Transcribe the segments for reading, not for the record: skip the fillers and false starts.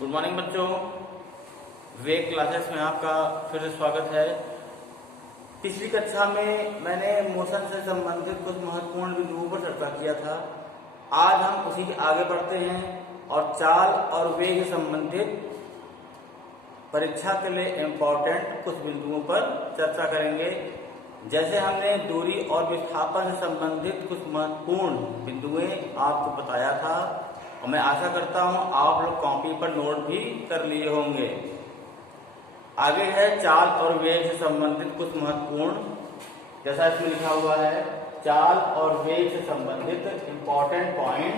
Good morning बच्चों, वेग classes में आपका फिर से स्वागत है। पिछली कक्षा में मैंने मोशन से संबंधित कुछ महत्वपूर्ण बिंदुओं पर चर्चा किया था। आज हम उसी के आगे बढ़ते हैं और चाल और वेग से संबंधित परीक्षा के लिए इम्पोर्टेंट कुछ बिंदुओं पर चर्चा करेंगे। जैसे हमने दूरी और विस्थापन से संबंधित कुछ महत्वपूर्ण बिंदुएं आपको बताया था और मैं आशा करता हूं आप लोग कॉपी पर नोट भी कर लिए होंगे। आगे है चाल और वेग से संबंधित कुछ महत्वपूर्ण, जैसा इसमें लिखा हुआ है, चाल और वेग से संबंधित important point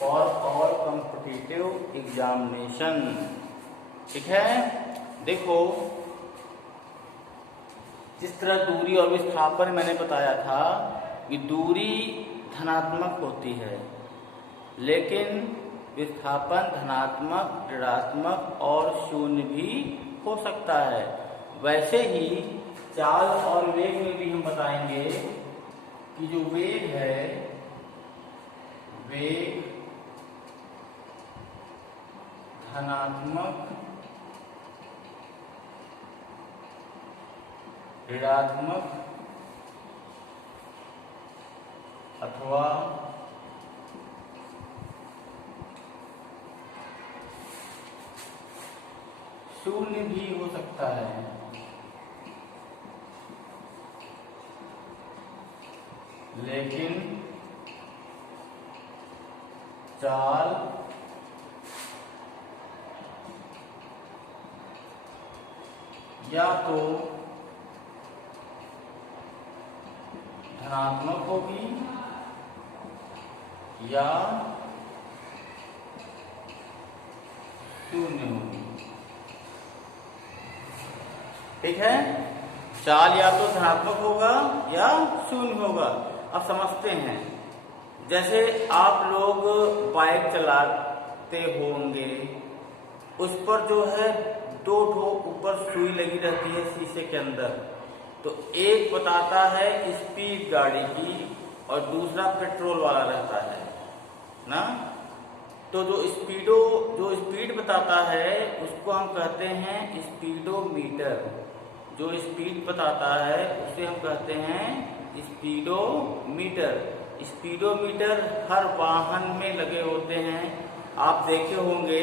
for all competitive examination. ठीक है, देखो जिस तरह दूरी और विस्थापन मैंने बताया था कि दूरी धनात्मक होती है लेकिन विस्थापन धनात्मक, ऋणात्मक और शून्य भी हो सकता है। वैसे ही चाल और वेग में भी हम बताएंगे कि जो वेग है, वेग धनात्मक, ऋणात्मक अथवा शून्य भी हो सकता है। लेकिन चाल या तो धनात्मक होगी या शून्य होगी। ठीक है, चाल या तो धनात्मक होगा या शून्य होगा। अब समझते हैं, जैसे आप लोग बाइक चलाते होंगे, उस पर जो है दो ऊपर सुई लगी रहती है शीशे के अंदर। तो एक बताता है स्पीड गाड़ी की और दूसरा पेट्रोल वाला रहता है ना। तो जो स्पीड बताता है उसको हम कहते हैं स्पीडोमीटर। जो स्पीड बताता है उसे हम कहते हैं स्पीडोमीटर। स्पीडोमीटर हर वाहन में लगे होते हैं, आप देखे होंगे।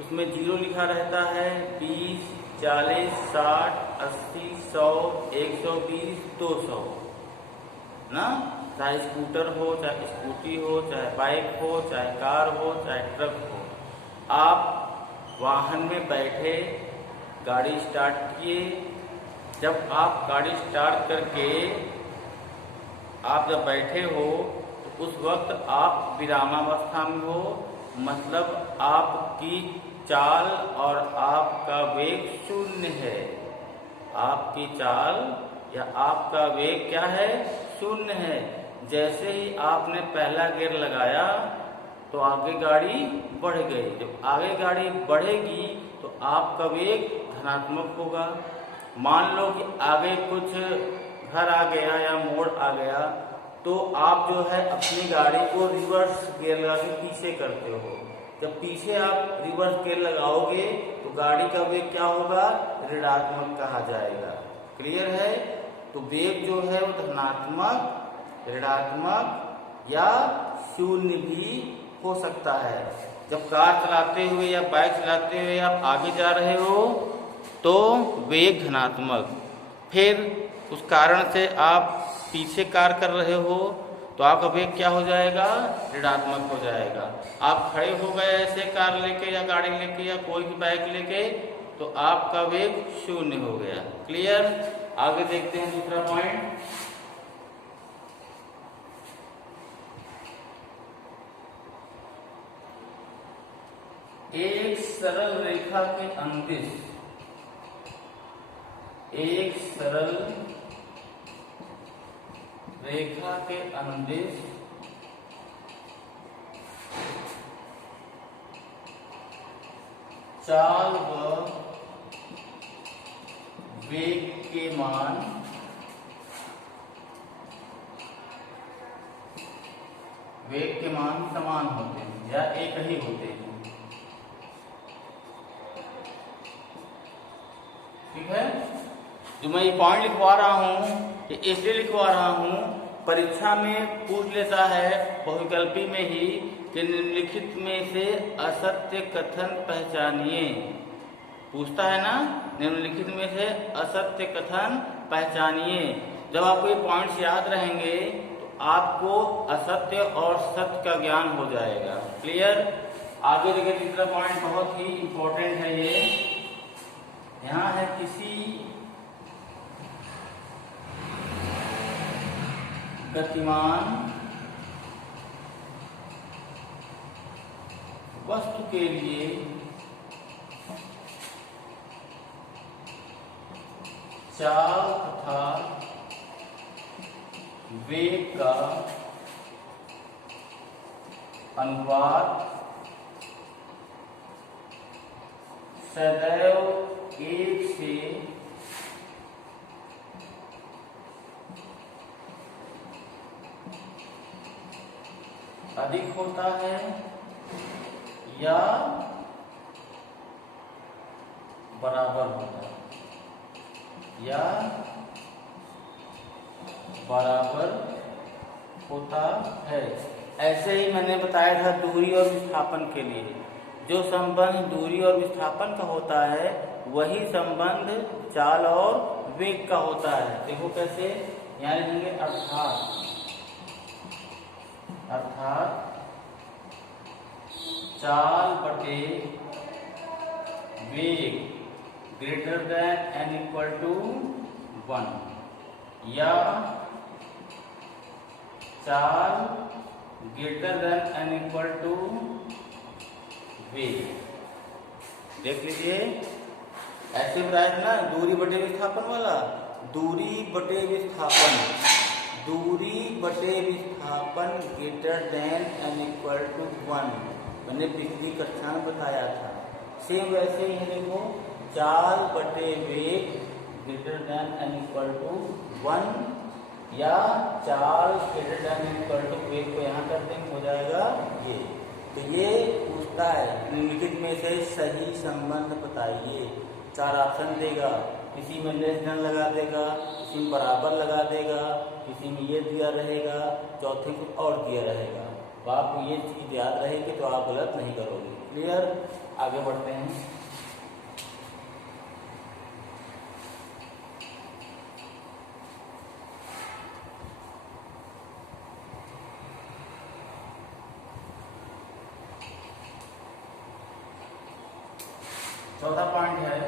उसमें 0 लिखा रहता है, 20, 40, 60, 80, 100, 120, 200 ना। चाहे स्कूटर हो, चाहे स्कूटी हो, चाहे बाइक हो, चाहे कार हो, चाहे ट्रक हो। आप वाहन में बैठे, गाड़ी स्टार्ट किए। जब आप गाड़ी स्टार्ट करके आप जब बैठे हो तो उस वक्त आप विरामावस्था में हो, मतलब आपकी चाल और आपका वेग शून्य है। आपकी चाल या आपका वेग क्या है? शून्य है। जैसे ही आपने पहला गियर लगाया तो आगे गाड़ी बढ़ गई। जब आगे गाड़ी बढ़ेगी तो आपका वेग धनात्मक होगा। मान लो कि आगे कुछ घर आ गया या मोड़ आ गया तो आप जो है अपनी गाड़ी को रिवर्स गियर लगा के पीछे करते हो। जब पीछे आप रिवर्स गियर लगाओगे तो गाड़ी का वेग क्या होगा? ऋणात्मक कहा जाएगा। क्लियर है? तो वेग जो है वो धनात्मक, ऋणात्मक या शून्य भी हो सकता है। जब कार चलाते हुए या बाइक चलाते हुए आप आगे जा रहे हो तो वेग धनात्मक, फिर उस कारण से आप पीछे कार कर रहे हो तो आपका वेग क्या हो जाएगा? ऋणात्मक हो जाएगा। आप खड़े हो गए ऐसे कार लेके या गाड़ी लेके या कोई भी बाइक लेके तो आपका वेग शून्य हो गया। क्लियर? आगे देखते हैं दूसरा पॉइंट। एक सरल रेखा के अंदिश, एक सरल रेखा के अंदिश चाल व वेग के मान वेग के मान समान होते हैं या एक ही होते हैं। ठीक है। जो मैं ये पॉइंट लिखवा रहा हूँ ये इसलिए लिखवा रहा हूँ, परीक्षा में पूछ लेता है बहुविकल्पी में ही कि निम्नलिखित में से असत्य कथन पहचानिए। पूछता है ना, निम्नलिखित में से असत्य कथन पहचानिए। जब आपको ये पॉइंट्स याद रहेंगे तो आपको असत्य और सत्य का ज्ञान हो जाएगा। क्लियर। आगे देखिए तीसरा पॉइंट बहुत ही इंपॉर्टेंट है ये। यहाँ है किसी गतिमान वस्तु के लिए चाल तथा वेग का अनुपात सदैव 1 से अधिक होता है या बराबर होता है, या बराबर होता है। ऐसे ही मैंने बताया था दूरी और विस्थापन के लिए। जो संबंध दूरी और विस्थापन का होता है वही संबंध चाल और वेग का होता है। देखो कैसे, यहाँ लिखेंगे अर्थात चाल बटे वेग greater than and equal to 1, या चाल greater than and equal to वेग। देख लीजिए ऐसे बताया था ना, दूरी बटे विस्थापन वाला। दूरी बटे विस्थापन greater than and equal to 1, मैंने पिछली कक्षा में बताया था। सेम वैसे ही है, देखो चाल बटे वेग greater than and equal to 1, या चाल greater than and equal to वेग को यहाँ कर देंगे, हो जाएगा ये। तो ये पूछता है निम्नलिखित में से सही संबंध बताइए। 4 ऑप्शन देगा, किसी में लेस देन लगा देगा, किसी में बराबर लगा देगा, किसी में ये दिया रहेगा, चौथे कुछ और दिया रहेगा। तो आपको ये चीज याद रहेगी तो आप गलत नहीं करोगे। क्लियर। आगे बढ़ते हैं। चौथा पॉइंट है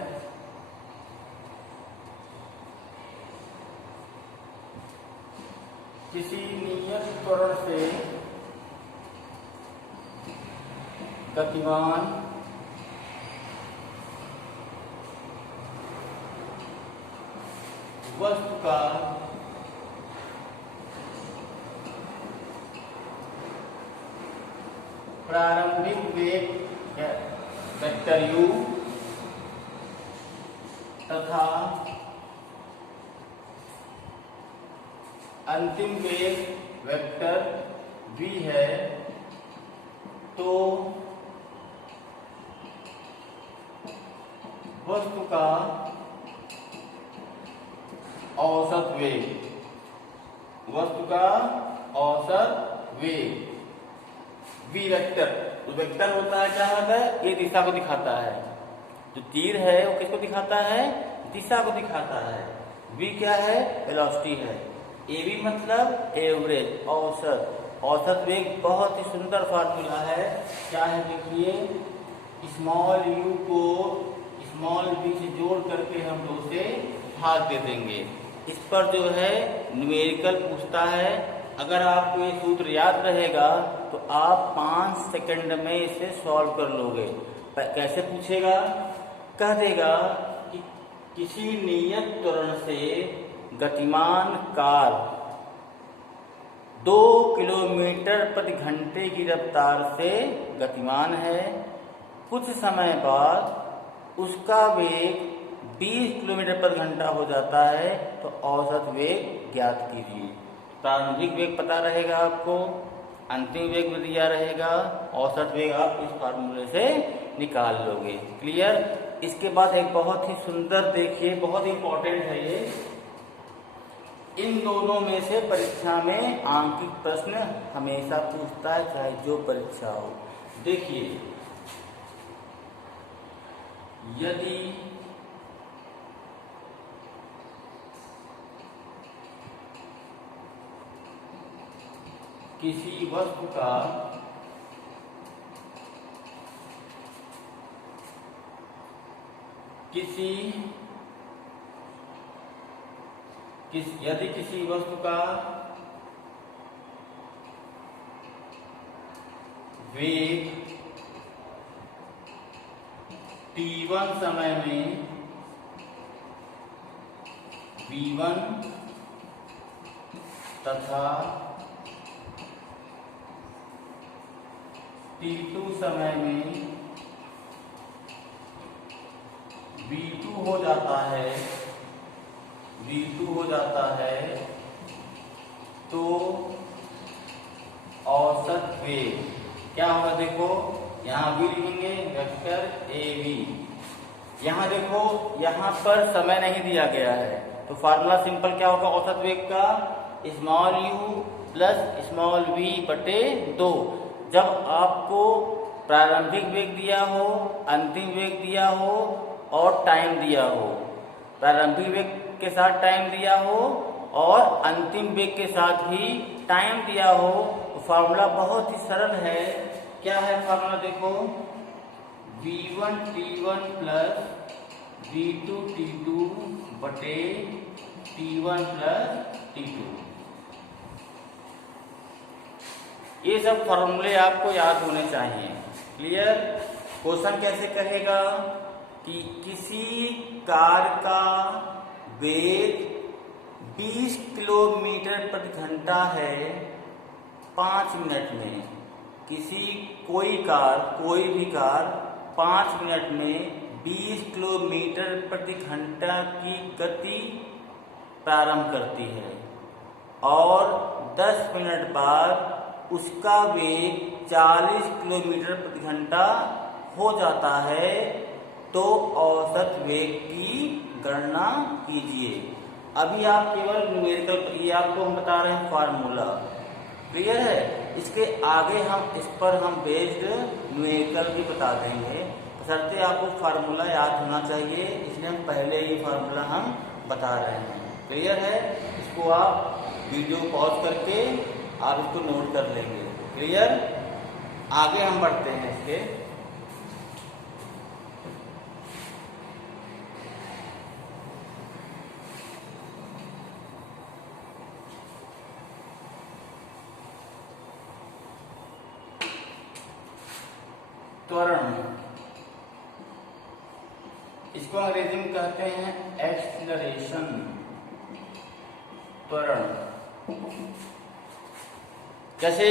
किसी नियत त्वरण से गतिमान वस्तु का प्रारंभिक वेग वेक्टर u तथा अंतिम वेग वेक्टर v है, तो वस्तु का औसत वेग v वेक्टर, वेक्टर होता है क्या होता है, ये दिशा को दिखाता है। जो तीर है वो किसको दिखाता है, दिशा को दिखाता है। v क्या है, वेलोसिटी है। av मतलब एवरेज, औसत वेग बहुत ही सुंदर फार्मूला है। क्या है देखिए, स्मॉल u को स्मॉल v से जोड़ करके हम 2 से भाग दे देंगे। इस पर जो है न्यूमेरिकल पूछता है। अगर आपको ये सूत्र याद रहेगा तो आप 5 सेकंड में इसे सॉल्व कर लोगे। कैसे पूछेगा, कह देगा कि किसी नियत त्वरण से गतिमान कार 2 किलोमीटर प्रति घंटे की रफ्तार से गतिमान है। कुछ समय बाद उसका वेग 20 किलोमीटर प्रति घंटा हो जाता है, तो औसत वेग ज्ञात कीजिए। प्रारंभिक वेग पता रहेगा आपको, अंतिम वेग भी दिया रहेगा, औसत वेग आप इस फार्मूले से निकाल लोगे। क्लियर। इसके बाद एक बहुत ही सुंदर, देखिए बहुत इंपॉर्टेंट है ये, इन दोनों में से परीक्षा में आंकिक प्रश्न हमेशा पूछता है, चाहे जो परीक्षा हो। देखिए, यदि किसी वस्तु का यदि किसी वस्तु का वेग t1 समय में v1 तथा t2 समय में v2 हो जाता है, तो औसत वेग क्या होगा? देखो यहाँ v लिखेंगे, वेक्टर av। यहाँ देखो, यहाँ पर समय नहीं दिया गया है, तो फार्मूला सिंपल क्या होगा औसत वेग का? Small u plus small v बटे 2। जब आपको प्रारंभिक वेग दिया हो, अंतिम वेग दिया हो और टाइम दिया हो, प्रारंभिक वेग के साथ टाइम दिया हो और अंतिम वेग के साथ ही टाइम दिया हो, तो फार्मूला बहुत ही सरल है। क्या है फार्मूला? देखो, v1 t1 plus v2 t2 बटे t1 प्लस t2। ये सब फॉर्मूले आपको याद होने चाहिए। क्लियर? क्वेश्चन कैसे कहेगा कि किसी कार का वेग 20 किलोमीटर प्रति घंटा है 5 मिनट में। कोई भी कार 5 मिनट में 20 किलोमीटर प्रति घंटा की गति प्रारंभ करती है और 10 मिनट बाद उसका वेग 40 किलोमीटर प्रति घंटा हो जाता है, तो औसत वेग की गणना कीजिए। अभी आप केवल न्यूमेरिकल, ये आपको हम बता रहे हैं फार्मूला। क्लियर है? इसके आगे इस पर हम बेस्ड न्यूमेरिकल भी बता देंगे, बशर्ते आपको फार्मूला याद होना चाहिए, इसलिए हम पहले ही फार्मूला हम बता रहे हैं। क्लियर है? इसको आप वीडियो पॉज करके आप इसको नोट कर लेंगे। क्लियर? आगे हम बढ़ते हैं इसके। त्वरण, इसको अंग्रेजी में कहते हैं एक्सीलरेशन। त्वरण जैसे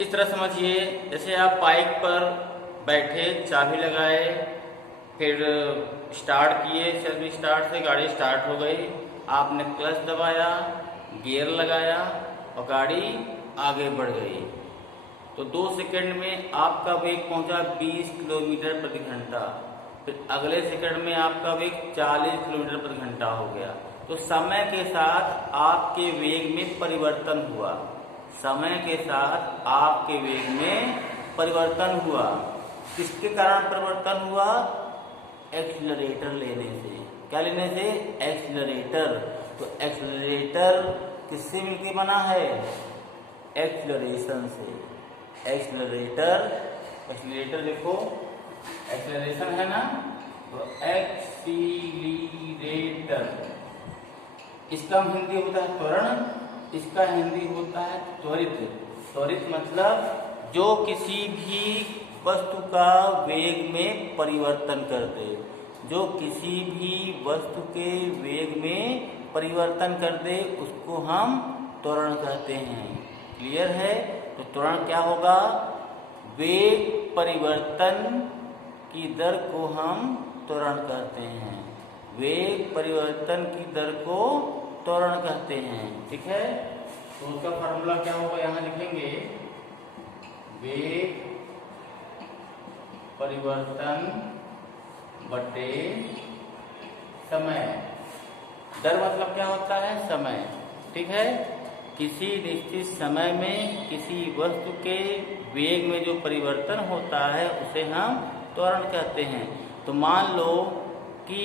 इस तरह समझिए, जैसे आप बाइक पर बैठे, चाबी लगाए, फिर स्टार्ट किए, चलिए स्टार्ट से गाड़ी स्टार्ट हो गई, आपने क्लच दबाया, गियर लगाया और गाड़ी आगे बढ़ गई, तो 2 सेकंड में आपका वेग पहुंचा 20 किलोमीटर प्रति घंटा। फिर अगले सेकंड में आपका वेग 40 किलोमीटर प्रति घंटा हो गया। तो समय के साथ आपके वेग में परिवर्तन हुआ। समय के साथ आपके वेग में परिवर्तन हुआ। किसके कारण परिवर्तन हुआ? एक्सीलरेटर लेने से। क्या लेने से? एक्सीलरेटर। तो एक्सीलरेटर किससे मिलकर बना है? एक्सीलरेशन से। एक्सीलरेटर देखो, एक्सीलरेशन है ना, तो एक्सीलरेटर, इसका हिंदी होता है त्वरण, इसका हिंदी होता है त्वरित। त्वरित मतलब जो किसी भी वस्तु का वेग में परिवर्तन कर दे, जो किसी भी वस्तु के वेग में परिवर्तन कर दे, उसको हम त्वरण कहते हैं। क्लियर है? तो त्वरण क्या होगा? वेग परिवर्तन की दर को हम त्वरण कहते हैं। वेग परिवर्तन की दर को त्वरण कहते हैं। ठीक है? तो उसका फॉर्मूला क्या होगा? यहां लिखेंगे, वेग परिवर्तन बटे समय। दर मतलब क्या होता है? समय। ठीक है। किसी निश्चित समय में किसी वस्तु के वेग में जो परिवर्तन होता है उसे हम त्वरण कहते हैं। तो मान लो कि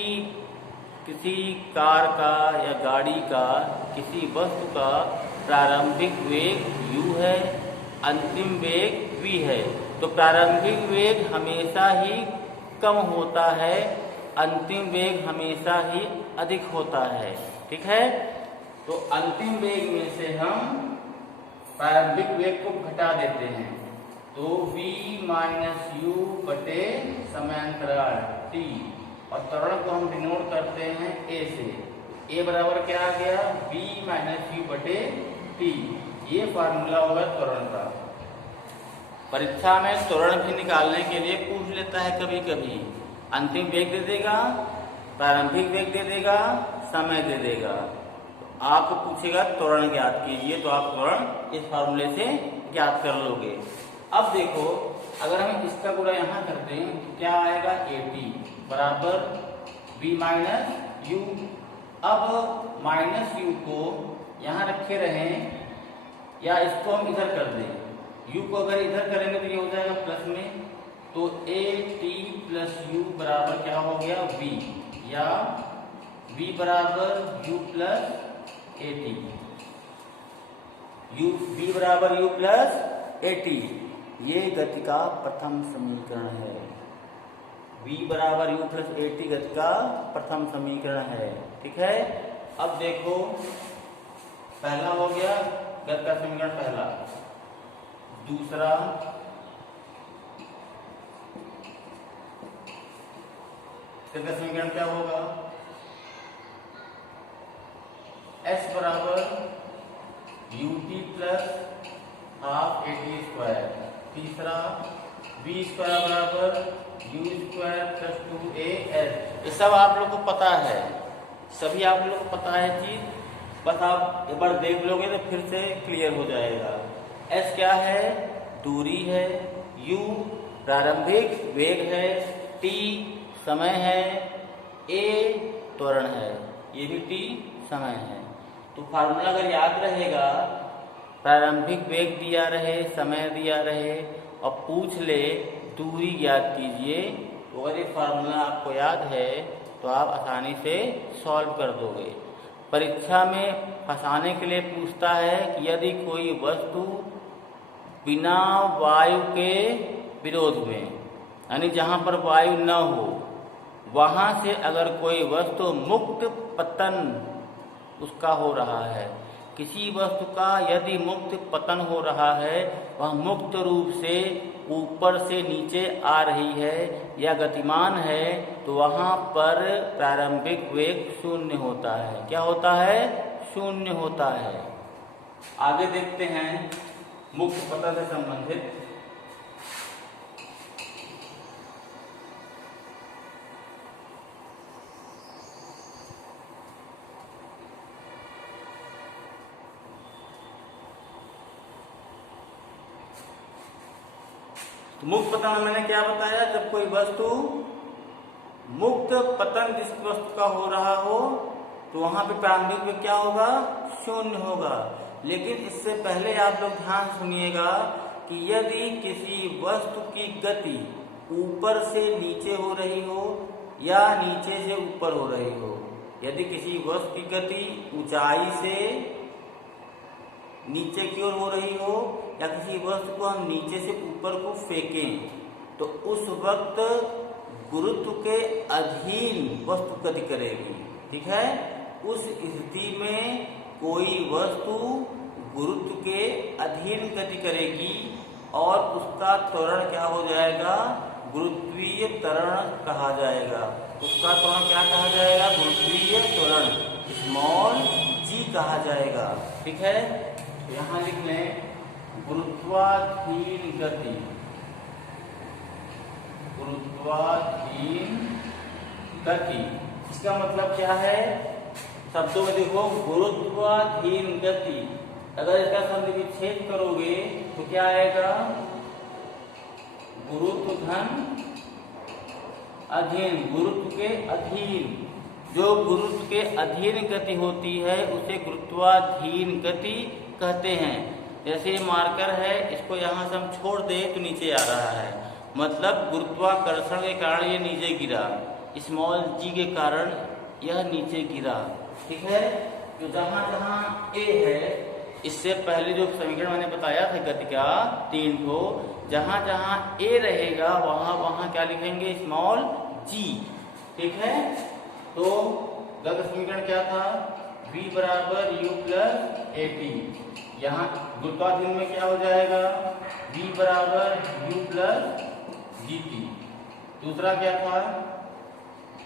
किसी कार का या गाड़ी का किसी वस्तु का प्रारंभिक वेग u है, अंतिम वेग v है। तो प्रारंभिक वेग हमेशा ही कम होता है, अंतिम वेग हमेशा ही अधिक होता है। ठीक है। तो अंतिम वेग में से हम प्रारंभिक वेग को घटा देते हैं, तो v माइनस यू बटे समयांतराल t, और त्वरण को हम डिनोट करते हैं a से। a बराबर क्या आ गया? v माइनस यू बटे t। ये फार्मूला होगा त्वरण का। परीक्षा में त्वरण भी निकालने के लिए पूछ लेता है कभी कभी। अंतिम वेग दे देगा, प्रारंभिक वेग दे देगा, समय दे देगा। आपको पूछेगा त्वरण ज्ञात कीजिए, तो आप त्वरण इस फार्मूले से ज्ञात कर लोगे। अब देखो, अगर हम इसका गुणा यहाँ कर दें तो क्या आएगा? AT बराबर v माइनस यू। अब माइनस यू को यहाँ रखे रहें या इसको हम इधर कर दें। u को अगर इधर करेंगे तो ये हो जाएगा प्लस में, तो AT प्लस यू बराबर क्या हो गया? v, या v बराबर u प्लस AT। v बराबर u प्लस AT, ये गति का प्रथम समीकरण है। v बराबर u प्लस AT गति का प्रथम समीकरण है। ठीक है। अब देखो, पहला हो गया गति का समीकरण पहला। दूसरा, गति का समीकरण क्या होगा? s बराबर ut plus half AT square. तीसरा, v स्क्वायर बराबर u स्क्वायर प्लस 2as। ये सब आप लोग को पता है, सभी आप लोग को पता है चीज, बस आप एक बार देख लोगे तो फिर से क्लियर हो जाएगा। s क्या है? दूरी है, u प्रारंभिक वेग है, t समय है, a त्वरण है, ये भी t समय है। तो फार्मूला अगर याद रहेगा, प्रारंभिक वेग दिया रहे, समय दिया रहे और पूछ ले दूरी ज्ञात कीजिए, तो अगर ये फार्मूला आपको याद है तो आप आसानी से सॉल्व कर दोगे। परीक्षा में फंसाने के लिए पूछता है कि यदि कोई वस्तु बिना वायु के विरोध में, यानी जहाँ पर वायु न हो, वहाँ से अगर कोई वस्तु मुक्त पतन उसका हो रहा है, किसी वस्तु का यदि मुक्त पतन हो रहा है, वह मुक्त रूप से ऊपर से नीचे आ रही है या गतिमान है, तो वहाँ पर प्रारंभिक वेग शून्य होता है। क्या होता है? शून्य होता है। आगे देखते हैं मुक्त पतन से संबंधित। तो मुक्त पतन में मैंने क्या बताया? जब कोई वस्तु मुक्त पतन जिस वस्तु का हो रहा हो, तो वहां पे प्रारंभिक वेग क्या होगा? शून्य होगा। लेकिन इससे पहले आप लोग ध्यान सुनिएगा कि यदि किसी वस्तु की गति ऊपर से नीचे हो रही हो या नीचे से ऊपर हो रही हो, यदि किसी वस्तु की गति ऊंचाई से नीचे की ओर हो रही हो या किसी वस्तु को हम नीचे से ऊपर को फेंकें, तो उस वक्त गुरुत्व के अधीन वस्तु गति करेगी। ठीक है। उस स्थिति में कोई वस्तु गुरुत्व के अधीन गति करेगी और उसका त्वरण क्या हो जाएगा? गुरुत्वीय त्वरण कहा जाएगा। उसका त्वरण क्या कहा जाएगा? गुरुत्वीय त्वरण, स्मॉल g कहा जाएगा। ठीक है। तो यहाँ लिख लें गुरुत्वाधीन गति, गुरुत्वाधीन गति। इसका मतलब क्या है? शब्दों में देखो, गुरुत्वाधीन गति, अगर इसका संधि विच्छेद करोगे तो क्या आएगा? गुरुत्व धन अधीन, गुरुत्व के अधीन। जो गुरुत्व के अधीन गति होती है उसे गुरुत्वाधीन गति कहते हैं। जैसे मार्कर है, इसको यहाँ से हम छोड़ दें तो नीचे आ रहा है, मतलब गुरुत्वाकर्षण के कारण ये नीचे गिरा, स्मॉल जी के कारण यह नीचे गिरा। ठीक है, तो जहाँ जहाँ ए है, इससे पहले जो समीकरण मैंने बताया था गति का 3 को, जहाँ जहाँ ए रहेगा वहाँ वहाँ क्या लिखेंगे, स्मॉल जी। ठीक है, तो गति समीकरण क्या था, v बराबर u प्लस at। यहाँ गुरुत्वाधीन में क्या हो जाएगा, v बराबर u प्लस gt। दूसरा क्या था,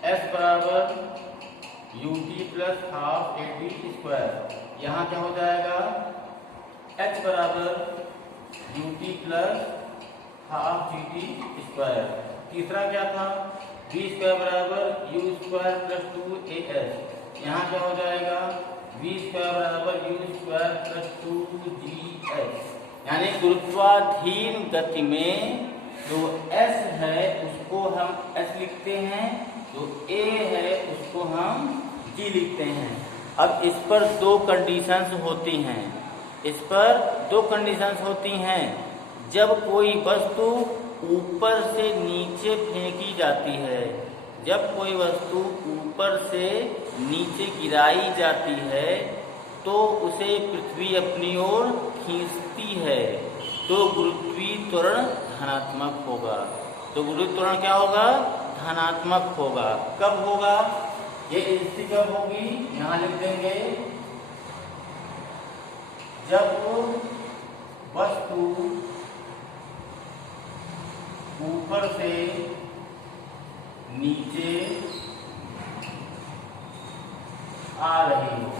s बराबर ut plus half at square. यहाँ क्या हो जाएगा, h बराबर ut plus half gt square. तीसरा क्या था, v स्क्वायर बराबर u स्क्वायर प्लस 2as। यहाँ क्या हो जाएगा, v स्क्वायर बराबर u स्क्वायर प्लस 2gs। यानी गुरुत्वाधीन गति में जो s है उसको हम s लिखते हैं, जो a है उसको हम g लिखते हैं। अब इस पर दो कंडीशंस होती हैं, इस पर दो कंडीशंस होती हैं। जब कोई वस्तु ऊपर से नीचे फेंकी जाती है, जब कोई वस्तु ऊपर से नीचे गिराई जाती है तो उसे पृथ्वी अपनी ओर खींचती है, तो गुरुत्वीय त्वरण धनात्मक होगा। तो गुरुत्वीय त्वरण क्या होगा, धनात्मक होगा। कब होगा, ये स्थिति कब होगी, यहाँ लिख देंगे, जब वस्तु ऊपर से नीचे आ रही हो।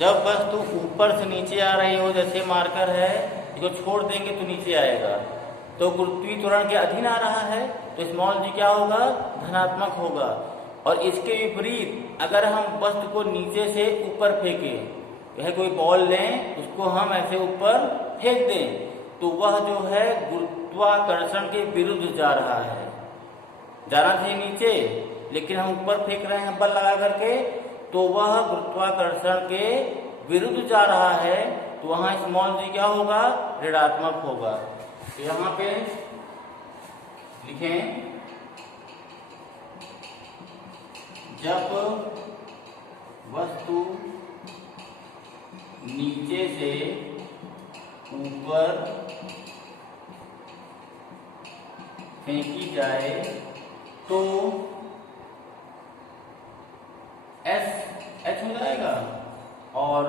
जब वस्तु ऊपर से नीचे आ रही हो, जैसे मार्कर है, इसको छोड़ देंगे तो नीचे आएगा, तो गुरुत्वीय त्वरण के अधीन आ रहा है, तो स्मॉल जी क्या होगा, धनात्मक होगा। और इसके विपरीत अगर हम वस्तु को नीचे से ऊपर फेंकें, यह कोई बॉल लें, उसको हम ऐसे ऊपर फेंक दें, तो वह जो है गुरुत्वाकर्षण के विरुद्ध जा रहा है। जाना चाहिए नीचे, लेकिन हम ऊपर फेंक रहे हैं बल लगा करके, तो वह गुरुत्वाकर्षण के विरुद्ध जा रहा है, तो वहां स्मॉल जी क्या होगा, ऋणात्मक होगा। तो यहाँ पे लिखें, जब वस्तु नीचे से ऊपर फेंकी जाए तो एच हो जाएगा, और